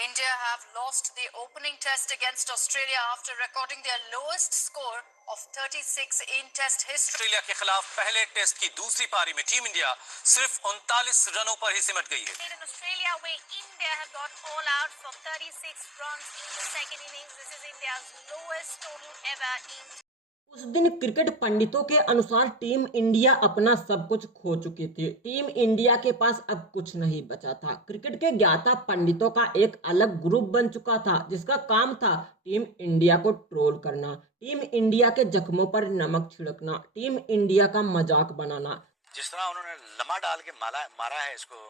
India have lost the opening test against Australia after recording their lowest score of 36 in test history. Australia के खिलाफ पहले test की दूसरी पारी में टीम इंडिया सिर्फ 39 रनों पर ही सिमट गई है। In Australia, where India have got all out for 36 runs in the second innings, this is India's lowest total ever in. उस दिन क्रिकेट पंडितों के अनुसार टीम इंडिया अपना सब कुछ खो चुकी थी। टीम इंडिया के पास अब कुछ नहीं बचा था। क्रिकेट के ज्ञाता पंडितों का एक अलग ग्रुप बन चुका था जिसका काम था टीम इंडिया को ट्रोल करना, टीम इंडिया के जख्मों पर नमक छिड़कना, टीम इंडिया का मजाक बनाना। जिस तरह उन्होंने लम्हा डाल के मारा है इसको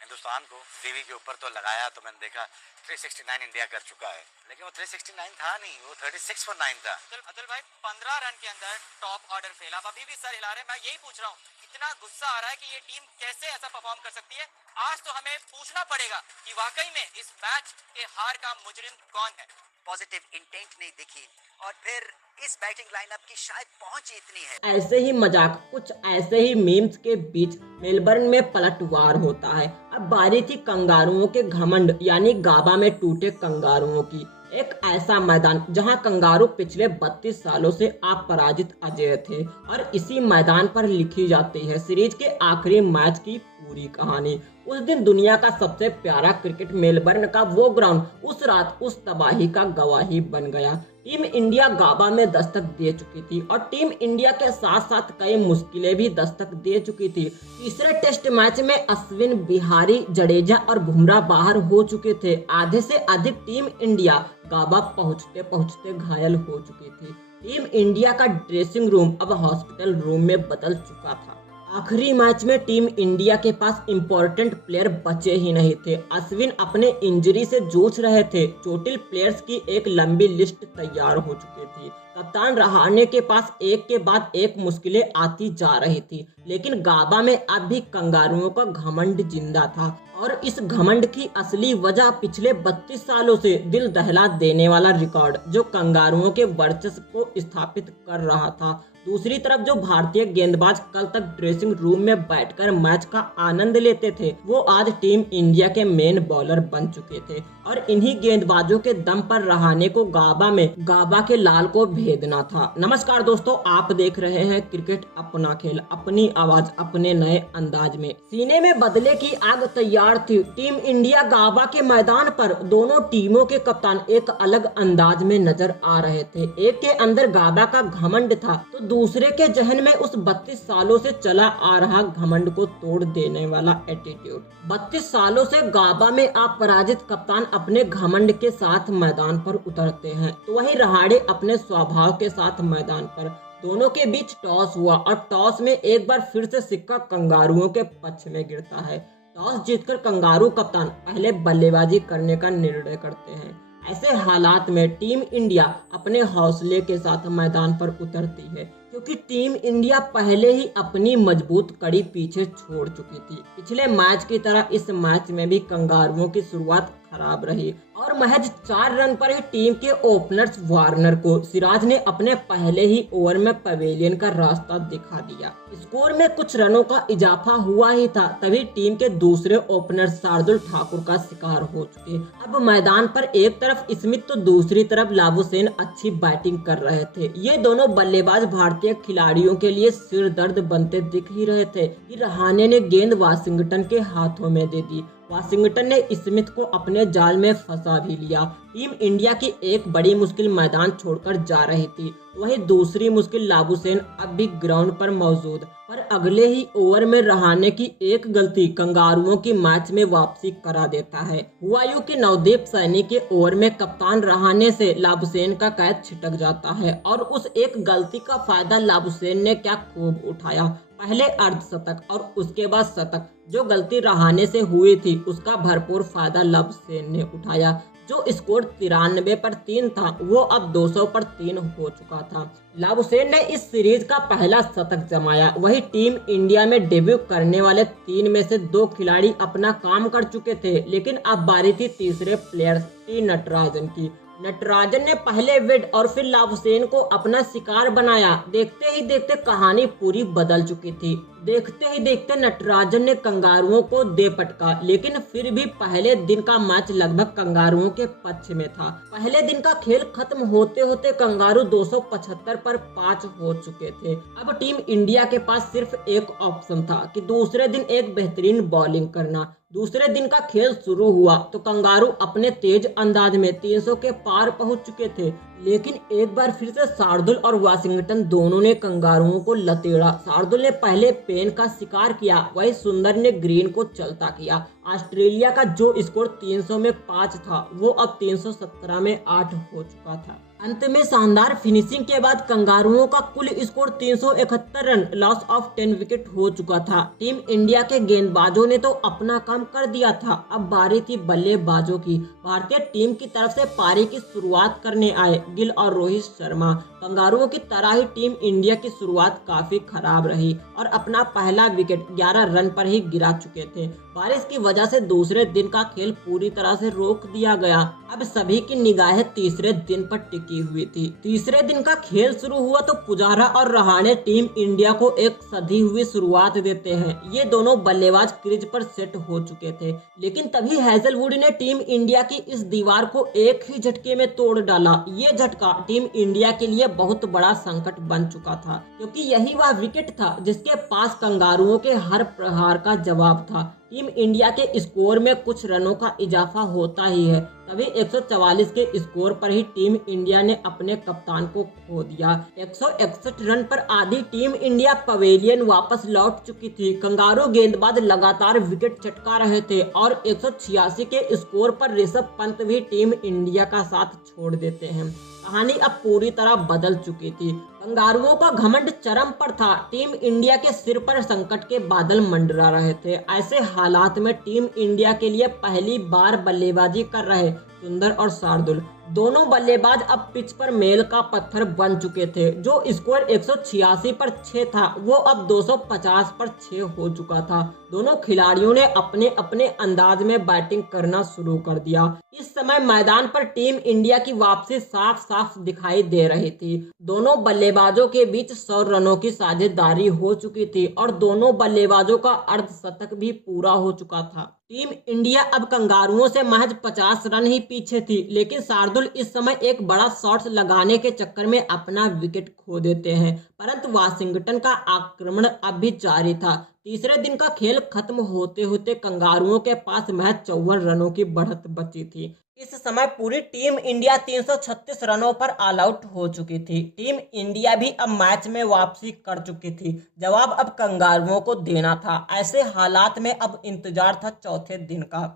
हिंदुस्तान को टीवी के ऊपर तो लगाया, तो मैंने देखा 369 इंडिया कर चुका है, लेकिन वो 369 था नहीं, वो 36 for 9 था। अतुल भाई 15 रन के अंदर टॉप ऑर्डर फेल, आप अभी भी सर हिला रहे हैं। मैं यही पूछ रहा हूँ, इतना गुस्सा आ रहा है कि ये टीम कैसे ऐसा परफॉर्म कर सकती है। आज तो हमें पूछना पड़ेगा कि वाकई में इस मैच के हार का मुजरिम कौन है। पॉजिटिव इंटेंट नहीं दिखी और फिर इस बैटिंग लाइनअप की शायद पहुंच इतनी है। ऐसे ही मजाक, कुछ ऐसे ही मीम्स के बीच मेलबर्न में पलटवार होता है। अब बारी थी कंगारुओं के घमंड यानी गाबा में टूटे कंगारुओं की। एक ऐसा मैदान जहां कंगारू पिछले 32 सालों से अपराजित अजेय थे और इसी मैदान पर लिखी जाती है सीरीज के आखिरी मैच की पूरी कहानी। उस दिन दुनिया का सबसे प्यारा क्रिकेट मेलबर्न का वो ग्राउंड उस रात उस तबाही का गवाही बन गया। टीम इंडिया गाबा में दस्तक दे चुकी थी और टीम इंडिया के साथ साथ कई मुश्किलें भी दस्तक दे चुकी थी। तीसरे टेस्ट मैच में अश्विन, बिहारी, जडेजा और बुमराह बाहर हो चुके थे। आधे से अधिक टीम इंडिया गाबा पहुंचते पहुंचते घायल हो चुकी थी। टीम इंडिया का ड्रेसिंग रूम अब हॉस्पिटल रूम में बदल चुका था। आखिरी मैच में टीम इंडिया के पास इंपॉर्टेंट प्लेयर बचे ही नहीं थे। अश्विन अपने इंजरी से जूझ रहे थे। चोटिल प्लेयर्स की एक लंबी लिस्ट तैयार हो चुकी थी। कप्तान रहाणे के पास एक के बाद एक मुश्किलें आती जा रही थी, लेकिन गाबा में अब भी कंगारुओं का घमंड जिंदा था और इस घमंड की असली वजह पिछले 32 सालों से दिल दहला देने वाला रिकॉर्ड जो कंगारुओं के वर्चस्व को स्थापित कर रहा था। दूसरी तरफ जो भारतीय गेंदबाज कल तक ड्रेसिंग रूम में बैठकर मैच का आनंद लेते थे, वो आज टीम इंडिया के मेन बॉलर बन चुके थे और इन्हीं गेंदबाजों के दम पर रहाणे को गाबा के लाल को भेदना था। नमस्कार दोस्तों, आप देख रहे हैं क्रिकेट अपना खेल, अपनी आवाज अपने नए अंदाज में। सीने में बदले की आग तैयार थी। टीम इंडिया गाबा के मैदान पर दोनों टीमों के कप्तान एक अलग अंदाज में नजर आ रहे थे। एक के अंदर गाबा का घमंड था तो दूसरे के जहन में उस 32 सालों से चला आ रहा घमंड को तोड़ देने वाला एटीट्यूड। 32 सालों से गाबा में अपराजित कप्तान अपने घमंड के साथ मैदान पर उतरते हैं, तो वहीं रहाणे अपने स्वभाव के साथ मैदान पर। दोनों के बीच टॉस हुआ और टॉस में एक बार फिर से सिक्का कंगारुओं के पक्ष में गिरता है। टॉस जीतकर कंगारू कप्तान पहले बल्लेबाजी करने का निर्णय करते हैं। ऐसे हालात में टीम इंडिया अपने हौसले के साथ मैदान पर उतरती है, क्योंकि टीम इंडिया पहले ही अपनी मजबूत कड़ी पीछे छोड़ चुकी थी। पिछले मैच की तरह इस मैच में भी कंगारुओं की शुरुआत खराब रही और महज 4 रन पर ही टीम के ओपनर्स वार्नर को सिराज ने अपने पहले ही ओवर में पवेलियन का रास्ता दिखा दिया। स्कोर में कुछ रनों का इजाफा हुआ ही था, तभी टीम के दूसरे ओपनर शार्दुल ठाकुर का शिकार हो चुके। अब मैदान पर एक तरफ स्मिथ तो दूसरी तरफ लाबुशेन अच्छी बैटिंग कर रहे थे। ये दोनों बल्लेबाज भारतीय खिलाड़ियों के लिए सिर दर्द बनते दिख ही रहे थे कि रहाणे ने गेंद वाशिंगटन के हाथों में दे दी। वाशिंगटन ने स्मिथ को अपने जाल में फंसा भी लिया। टीम इंडिया की एक बड़ी मुश्किल मैदान छोड़कर जा रही थी, वहीं दूसरी मुश्किल लाबुशेन अब भी ग्राउंड पर मौजूद। पर अगले ही ओवर में रहाणे की एक गलती कंगारुओं की मैच में वापसी करा देता है। हुआ यूं कि नवदीप सैनी के ओवर में कप्तान रहाणे से लाबुशेन का कैच छिटक जाता है और उस एक गलती का फायदा लाबुशेन ने क्या खूब उठाया। पहले अर्धशतक और उसके बाद शतक। जो गलती रहाणे से हुई थी उसका भरपूर फायदा लाबुशेन ने उठाया। जो स्कोर 93 पर 3 था वो अब 200 पर 3 हो चुका था। लाबुशेन ने इस सीरीज का पहला शतक जमाया। वही टीम इंडिया में डेब्यू करने वाले 3 में से 2 खिलाड़ी अपना काम कर चुके थे, लेकिन अब बारी थी तीसरे प्लेयर टी नटराजन की। नटराजन ने पहले विड और फिर लाबुशेन को अपना शिकार बनाया। देखते ही देखते कहानी पूरी बदल चुकी थी। देखते ही देखते नटराजन ने कंगारुओं को दे पटका, लेकिन फिर भी पहले दिन का मैच लगभग कंगारुओं के पक्ष में था। पहले दिन का खेल खत्म होते होते कंगारू 275 पर 5 हो चुके थे। अब टीम इंडिया के पास सिर्फ एक ऑप्शन था कि दूसरे दिन एक बेहतरीन बॉलिंग करना। दूसरे दिन का खेल शुरू हुआ तो कंगारू अपने तेज अंदाज में 300 के पार पहुंच चुके थे, लेकिन एक बार फिर से शार्दुल और वाशिंगटन दोनों ने कंगारुओं को लतेड़ा। शार्दुल ने पहले पेन का शिकार किया, वही सुंदर ने ग्रीन को चलता किया। ऑस्ट्रेलिया का जो स्कोर 300 में 5 था वो अब 317 में 8 हो चुका था। अंत में शानदार फिनिशिंग के बाद कंगारुओं का कुल score 371 run, loss of 10 wicket हो चुका था। टीम इंडिया के गेंदबाजों ने तो अपना काम कर दिया था, अब बारी थी बल्लेबाजों की। भारतीय टीम की तरफ से पारी की शुरुआत करने आए गिल और रोहित शर्मा। कंगारुओं की तरह ही टीम इंडिया की शुरुआत काफी खराब रही और अपना पहला विकेट 11 रन पर ही गिरा चुके थे। बारिश की वजह से दूसरे दिन का खेल पूरी तरह से रोक दिया गया। अब सभी की निगाहें तीसरे दिन पर टिकी हुई थी। तीसरे दिन का खेल शुरू हुआ तो पुजारा और रहाणे टीम इंडिया को एक सधी हुई शुरुआत देते हैं। ये दोनों बल्लेबाज क्रीज पर सेट हो चुके थे, लेकिन तभी हैजलवुड ने टीम इंडिया की इस दीवार को एक ही झटके में तोड़ डाला। ये झटका टीम इंडिया के लिए बहुत बड़ा संकट बन चुका था, क्योंकि यही वह विकेट था जिसके पास कंगारुओं के हर प्रहार का जवाब था। टीम इंडिया के स्कोर में कुछ रनों का इजाफा होता ही है, तभी 144 के स्कोर पर ही टीम इंडिया ने अपने कप्तान को खो दिया। 161 रन पर आधी टीम इंडिया पवेलियन वापस लौट चुकी थी। कंगारू गेंदबाज लगातार विकेट चटका रहे थे और 186 के स्कोर पर ऋषभ पंत भी टीम इंडिया का साथ छोड़ देते हैं। कहानी अब पूरी तरह बदल चुकी थी। कंगारुओं का घमंड चरम पर था। टीम इंडिया के सिर पर संकट के बादल मंडरा रहे थे। ऐसे हालात में टीम इंडिया के लिए पहली बार बल्लेबाजी कर रहे सुंदर और शार्दुल दोनों बल्लेबाज अब पिच पर मेल का पत्थर बन चुके थे। जो स्कोर 186 पर 6 था वो अब 250 पर 6 हो चुका था। दोनों खिलाड़ियों ने अपने अपने अंदाज में बैटिंग करना शुरू कर दिया। इस समय मैदान पर टीम इंडिया की वापसी साफ साफ दिखाई दे रही थी। दोनों बल्लेबाजों के बीच 100 रनों की साझेदारी हो चुकी थी और दोनों बल्लेबाजों का अर्धशतक भी पूरा हो चुका था। टीम इंडिया अब कंगारुओं से महज 50 रन ही पीछे थी, लेकिन शार्दुल इस समय एक बड़ा शॉट लगाने के चक्कर में अपना विकेट खो देते हैं, परंतु वाशिंगटन का आक्रमण अब भी जारी था। तीसरे दिन का खेल खत्म होते होते कंगारुओं के पास महज 54 रनों की बढ़त बची थी। इस समय पूरी टीम इंडिया 336 रनों पर ऑल आउट हो चुकी थी। टीम इंडिया भी अब मैच में वापसी कर चुकी थी। जवाब अब कंगारुओं को देना था। ऐसे हालात में अब इंतजार था चौथे दिन का।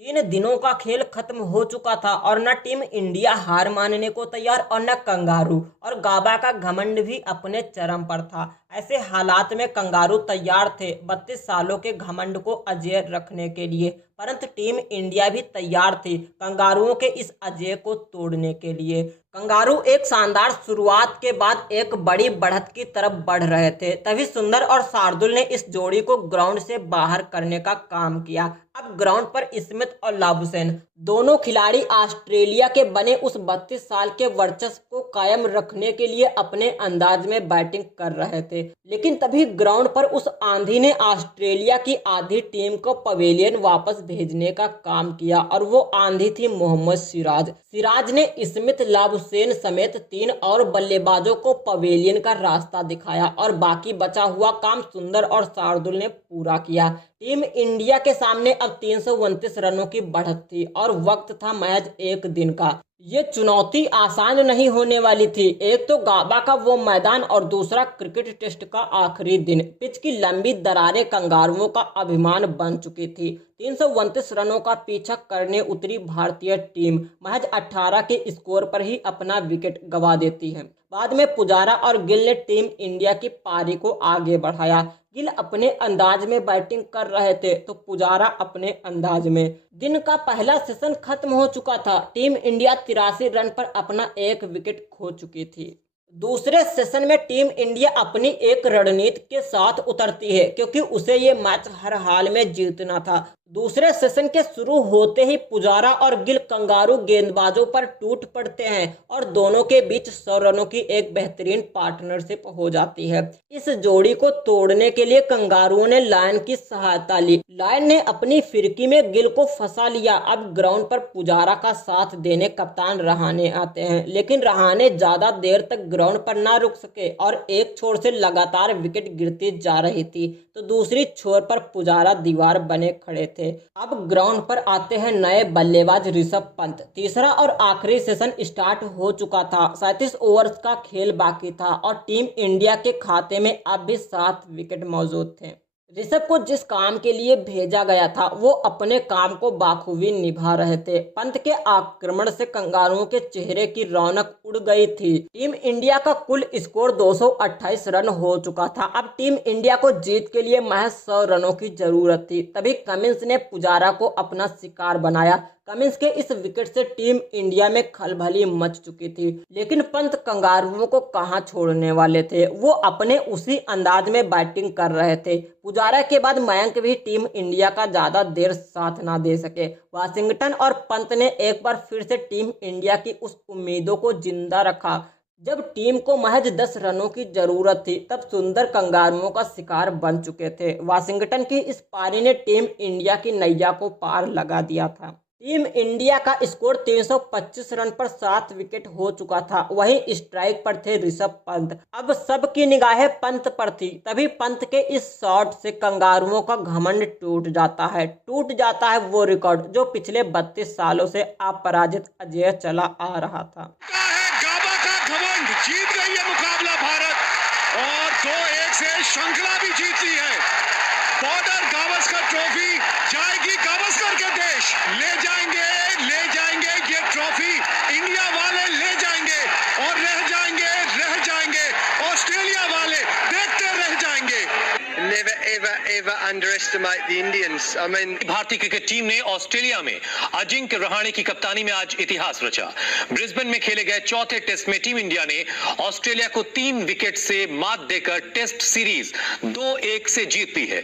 3 दिनों का खेल खत्म हो चुका था और न टीम इंडिया हार मानने को तैयार और न कंगारू, और गाबा का घमंड भी अपने चरम पर था। ऐसे हालात में कंगारू तैयार थे 32 सालों के घमंड को अजेय रखने के लिए, परंतु टीम इंडिया भी तैयार थी कंगारुओं के इस अजेय को तोड़ने के लिए। कंगारू एक शानदार शुरुआत के बाद एक बड़ी बढ़त की तरफ बढ़ रहे थे, तभी सुंदर और शार्दुल ने इस जोड़ी को ग्राउंड से बाहर करने का काम किया। अब ग्राउंड पर स्मिथ और लाबुसैन दोनों खिलाड़ी ऑस्ट्रेलिया के बने उस 32 साल के वर्चस्व को कायम रखने के लिए अपने अंदाज में बैटिंग कर रहे थे, लेकिन तभी ग्राउंड पर उस आंधी ने ऑस्ट्रेलिया की आधी टीम को पवेलियन वापस भेजने का काम किया और वो आंधी थी मोहम्मद सिराज। सिराज ने स्मिथ, लाबुसैन समेत 3 और बल्लेबाजों को पवेलियन का रास्ता दिखाया और बाकी बचा हुआ काम सुंदर और शार्दुल ने पूरा किया। टीम इंडिया के सामने अब 329 रनों की बढ़त थी और वक्त था महज 1 दिन का। ये चुनौती आसान नहीं होने वाली थी। एक तो गाबा का वो मैदान और दूसरा क्रिकेट टेस्ट का आखिरी दिन। पिच की लंबी दरारें कंगारुओं का अभिमान बन चुकी थी। 329 रनों का पीछा करने उतरी भारतीय टीम महज 18 के स्कोर पर ही अपना विकेट गंवा देती है। बाद में पुजारा और गिल ने टीम इंडिया की पारी को आगे बढ़ाया। गिल अपने अंदाज में बैटिंग कर रहे थे तो पुजारा अपने अंदाज में। दिन का पहला सेशन खत्म हो चुका था। टीम इंडिया 83 रन पर अपना 1 विकेट खो चुकी थी। दूसरे सेशन में टीम इंडिया अपनी एक रणनीति के साथ उतरती है क्योंकि उसे ये मैच हर हाल में जीतना था। दूसरे सेशन के शुरू होते ही पुजारा और गिल कंगारू गेंदबाजों पर टूट पड़ते हैं और दोनों के बीच 100 रनों की एक बेहतरीन पार्टनरशिप हो जाती है। इस जोड़ी को तोड़ने के लिए कंगारुओं ने लायन की सहायता ली। लायन ने अपनी फिरकी में गिल को फंसा लिया। अब ग्राउंड पर पुजारा का साथ देने कप्तान रहाणे आते हैं, लेकिन रहाणे ज्यादा देर तक ग्राउंड पर ना रुक सके और एक छोर से लगातार विकेट गिरती जा रही थी तो दूसरी छोर पर पुजारा दीवार बने खड़े थे। अब ग्राउंड पर आते हैं नए बल्लेबाज ऋषभ पंत। तीसरा और आखिरी सेशन स्टार्ट हो चुका था। 37 ओवर्स का खेल बाकी था और टीम इंडिया के खाते में अब भी 7 विकेट मौजूद थे। ऋषभ को जिस काम के लिए भेजा गया था वो अपने काम को बाखूबी निभा रहे थे। पंत के आक्रमण से कंगारुओं के चेहरे की रौनक उड़ गई थी। टीम इंडिया का कुल स्कोर 228 रन हो चुका था। अब टीम इंडिया को जीत के लिए महज 100 रनों की जरूरत थी। तभी कमिंस ने पुजारा को अपना शिकार बनाया। कमिंस के इस विकेट से टीम इंडिया में खलबली मच चुकी थी, लेकिन पंत कंगारुओं को कहां छोड़ने वाले थे। वो अपने उसी अंदाज में बैटिंग कर रहे थे। पुजारा के बाद मयंक भी टीम इंडिया का ज्यादा देर साथ ना दे सके। वाशिंगटन और पंत ने एक बार फिर से टीम इंडिया की उस उम्मीदों को जिंदा रखा। जब टीम को महज 10 रनों की जरूरत थी तब सुंदर कंगारुओं का शिकार बन चुके थे। वाशिंगटन की इस पारी ने टीम इंडिया की नैया को पार लगा दिया था। टीम इंडिया का स्कोर 325 रन पर 7 विकेट हो चुका था। वहीं स्ट्राइक पर थे ऋषभ पंत। अब सबकी निगाहें पंत पर थी। तभी पंत के इस शॉट से कंगारुओं का घमंड टूट जाता है वो रिकॉर्ड जो पिछले 32 सालों से अपराजित अजेय चला आ रहा था। गाबा का घमंड जीत गई है मुकाबला भारत और 2-1 से श्रृंखला भी जीत ली है। बॉर्डर गावस्कर ट्रॉफी जाएगी गावस्कर के देश। ले जाएंगे ये ट्रॉफी इंडिया वाले ले जाएंगे और रह जाएंगे ऑस्ट्रेलिया वाले देखते रह जाएंगे। Never ever underestimate the Indians. I mean, भारतीय क्रिकेट टीम ने ऑस्ट्रेलिया में अजिंक्य रहाणे की कप्तानी में आज इतिहास रचा। ब्रिस्बेन में खेले गए चौथे टेस्ट में टीम इंडिया ने ऑस्ट्रेलिया को 3 विकेट से मात देकर टेस्ट सीरीज 2-1 से जीत ली है।